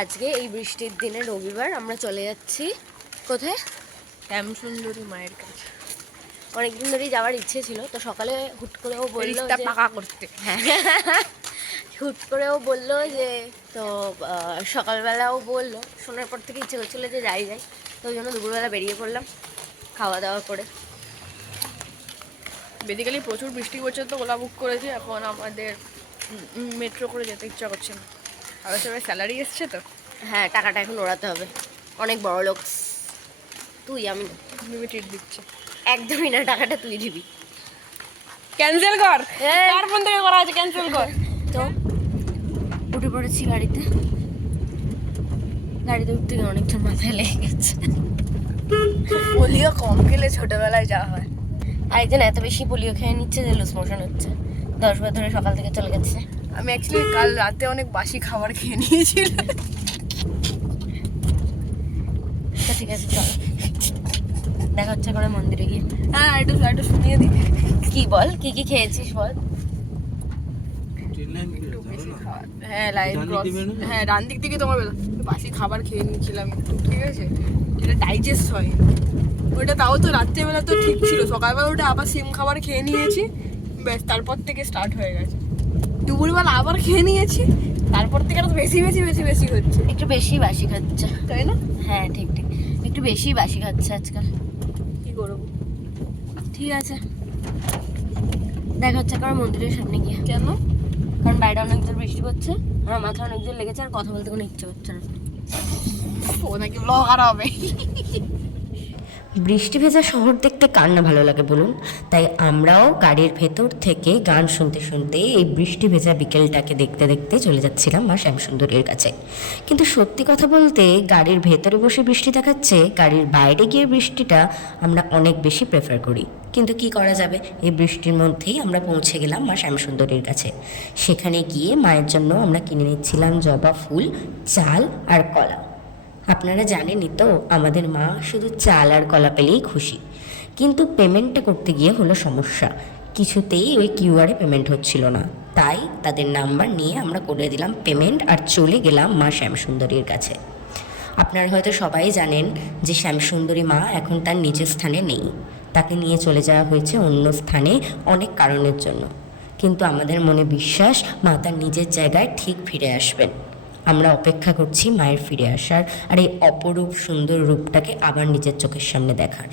আজকে এই বৃষ্টির দিনে রবিবার আমরা চলে যাচ্ছি কোথায়? শ্যামসুন্দরী মায়ের কাছে। অনেকদিন ধরেই যাওয়ার ইচ্ছে ছিল, তো সকালে হুট করে ও বললো রিস্তা পাকা করতে। হ্যাঁ, হুট করে ও বললো যে তো সকালবেলাও বললো, শোনার পর থেকে ইচ্ছে করছিলো যে যাই, তো ওই জন্য দুপুরবেলা বেরিয়ে পড়লাম খাওয়া দাওয়া করে। বেসিক্যালি প্রচুর বৃষ্টি পড়ছে, তো ওলা বুক করেছি। এখন আমাদের মেট্রো করে যেতে ইচ্ছা করছে না, আর সবাই স্যালারি এসছে তো। হ্যাঁ, টাকাটা এখন ওড়াতে হবে, অনেক বড় লোক তুই, আমি লিমিটেড দিচ্ছে। একদমই না, টাকাটা তুই দিবি। ক্যান্সেল কর, কার ফোন থেকে করা আছে, ক্যান্সেল কর। তো উঠে পড়েছি গাড়িতে উঠতে গিয়ে অনেকজন মাথায় লেগে গেছে। পোলিও কম খেলে ছোটবেলায় যা হয়। আরেকজন এত বেশি পোলিও খেয়ে নিচ্ছে যে লুজ মোশন হচ্ছে, 10 বার ধরে সকাল থেকে চলে গেছে। আমি অ্যাকচুয়ালি কাল রাতে অনেক বাসি খাবার খেয়ে নিয়েছিলাম। তো ঠিক আছে, চল দেখা হচ্ছে করে মন্দিরে গিয়ে। হ্যাঁ, একটু শুনিয়ে দিই। কি বল, কি কি খেয়েছিস বল। হ্যাঁ, লাইন ক্রস। হ্যাঁ, ডান দিক থেকে তোমার বাসি খাবার খেয়ে নিয়েছিলাম একটু, ঠিক আছে, যেটা ডাইজেস্ট হয়। ওইটা তাও তো রাত্রেবেলা তো ঠিক ছিল, সকালবেলা ওটা আবার সেম খাবার খেয়ে নিয়েছি, ব্যাস তারপর থেকে স্টার্ট হয়ে গেছে। দুপুরবেলা আবার খেয়ে নিয়েছি, তারপর থেকে আরো বেশি বেশি বেশি বেশি হচ্ছে। একটু বেশি বাসি খাচ্ছে, তাই না? হ্যাঁ ঠিক ঠিক, একটু বেশি বাসি খাচ্ছে আজকাল। কি করবো? ঠিক আছে, দেখা হচ্ছে কারণ মন্দিরের সামনে গিয়ে। কেন? কারণ বাইরে অনেক জোর বৃষ্টি পড়ছে, আমার মাথা অনেক জোর লেগেছে, আর কথা বলতে কোনো ইচ্ছে করছে না। ও নাকি ব্লগার হবে। বৃষ্টি ভেজা শহর দেখতে কার না ভালো লাগে বলুন। তাই আমরাও গাড়ির ভেতর থেকে গান শুনতে শুনতে এই বৃষ্টি ভেজা বিকেলটাকে দেখতে দেখতে চলে যাচ্ছিলাম মা শ্যামসুন্দরীর কাছে। কিন্তু সত্যি কথা বলতে গাড়ির ভেতরে বসে বৃষ্টি দেখাচ্ছে, গাড়ির বাইরে গিয়ে বৃষ্টিটা আমরা অনেক বেশি প্রেফার করি। কিন্তু কি করা যাবে, এই বৃষ্টির মধ্যেই আমরা পৌঁছে গেলাম মা শ্যামসুন্দরীর কাছে। সেখানে গিয়ে মায়ের জন্য আমরা কিনে নিচ্ছিলাম জবা ফুল, চাল আর কলা। আপনারা জানেনই তো আমাদের মা শুধু চাল আর কলা পেলেই খুশি, কিন্তু পেমেন্টটা করতে গিয়ে হলো সমস্যা। কিছুতেই ওই কিউআরে পেমেন্ট হচ্ছিল না, তাই তাদের নাম্বার নিয়ে আমরা করে দিলাম পেমেন্ট আর চলে গেলাম মা শ্যামসুন্দরীর কাছে। আপনারা হয়তো সবাই জানেন যে শ্যামসুন্দরী মা এখন তার নিজের স্থানে নেই, তাকে নিয়ে চলে যাওয়া হয়েছে অন্য স্থানে অনেক কারণের জন্য। কিন্তু আমাদের মনে বিশ্বাস মা তার নিজের জায়গায় ঠিক ফিরে আসবেন। আমরা অপেক্ষা করছি মায়ের ফিরে আসার আর এই অপরূপ সুন্দর রূপটাকে আবার নিজের চোখের সামনে দেখার।